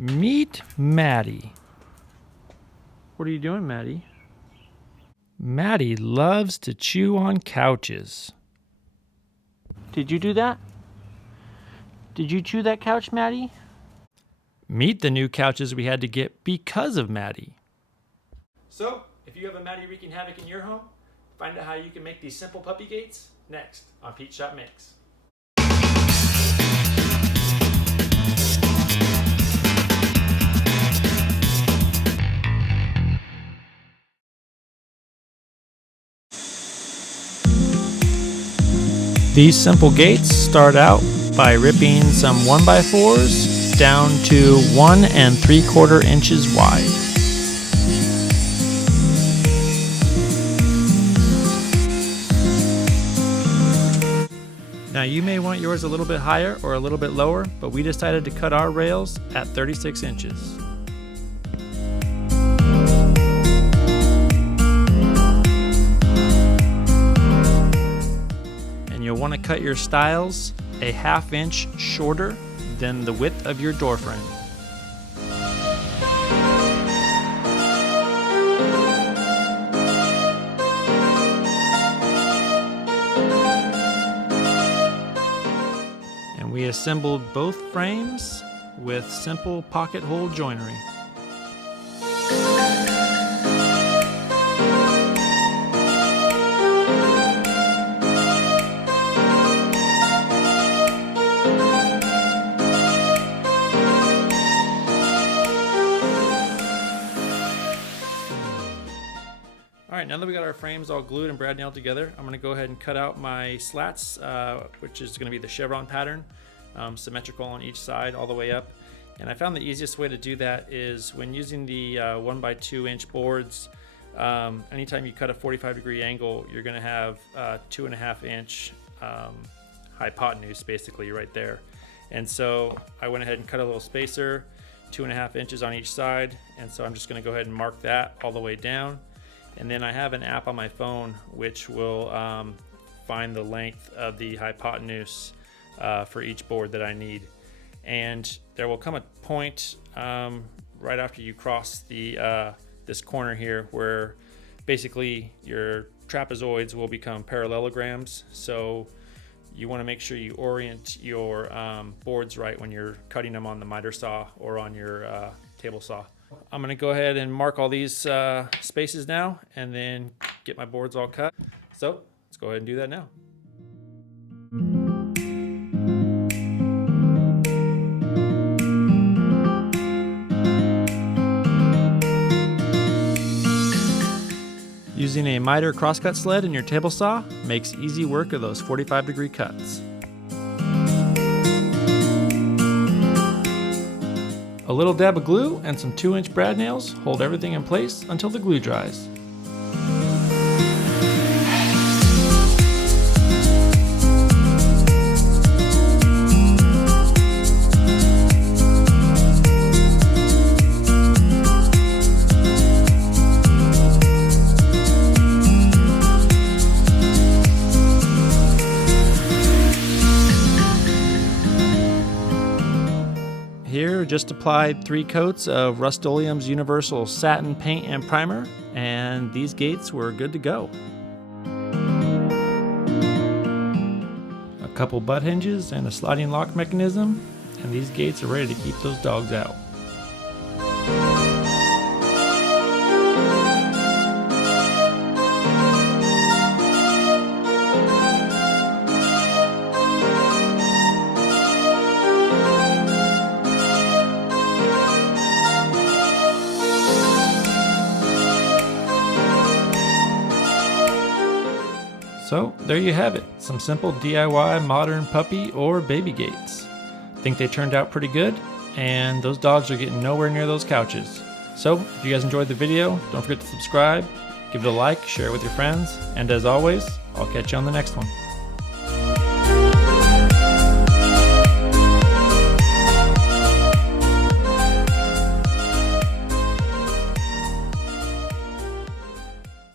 Meet Maddie. What are you doing, Maddie? Maddie loves to chew on couches. Did you do that? Did you chew that couch, Maddie? Meet the new couches we had to get because of Maddie. So, if you have a Maddie wreaking havoc in your home, find out how you can make these simple puppy gates next on Pete Shop Makes. These simple gates start out by ripping some 1x4s down to 1 3/4 inches wide. Now you may want yours a little bit higher or a little bit lower, but we decided to cut our rails at 36 inches. You'll want to cut your stiles a 1/2 inch shorter than the width of your door frame. And we assembled both frames with simple pocket hole joinery. Alright, now that we got our frames all glued and brad nailed together, I'm going to go ahead and cut out my slats, which is going to be the chevron pattern, symmetrical on each side all the way up. And I found the easiest way to do that is when using the 1x2 inch boards. Anytime you cut a 45-degree angle, you're going to have 2.5 inch hypotenuse basically right there. And so I went ahead and cut a little spacer, 2.5 inches on each side, and so I'm just going to go ahead and mark that all the way down. And then I have an app on my phone which will find the length of the hypotenuse for each board that I need. And there will come a point right after you cross the this corner here where basically your trapezoids will become parallelograms. So you want to make sure you orient your boards right when you're cutting them on the miter saw or on your table saw. I'm going to go ahead and mark all these spaces now and then get my boards all cut. So let's go ahead and do that now. Using a miter crosscut sled in your table saw makes easy work of those 45-degree cuts. A little dab of glue and some 2-inch brad nails hold everything in place until the glue dries. Here, just applied 3 coats of Rust-Oleum's Universal Satin Paint and Primer, and these gates were good to go. A couple butt hinges and a sliding lock mechanism, and these gates are ready to keep those dogs out. So there you have it, some simple DIY modern puppy or baby gates. Think they turned out pretty good, and those dogs are getting nowhere near those couches. So if you guys enjoyed the video, don't forget to subscribe, give it a like, share it with your friends, and as always, I'll catch you on the next one.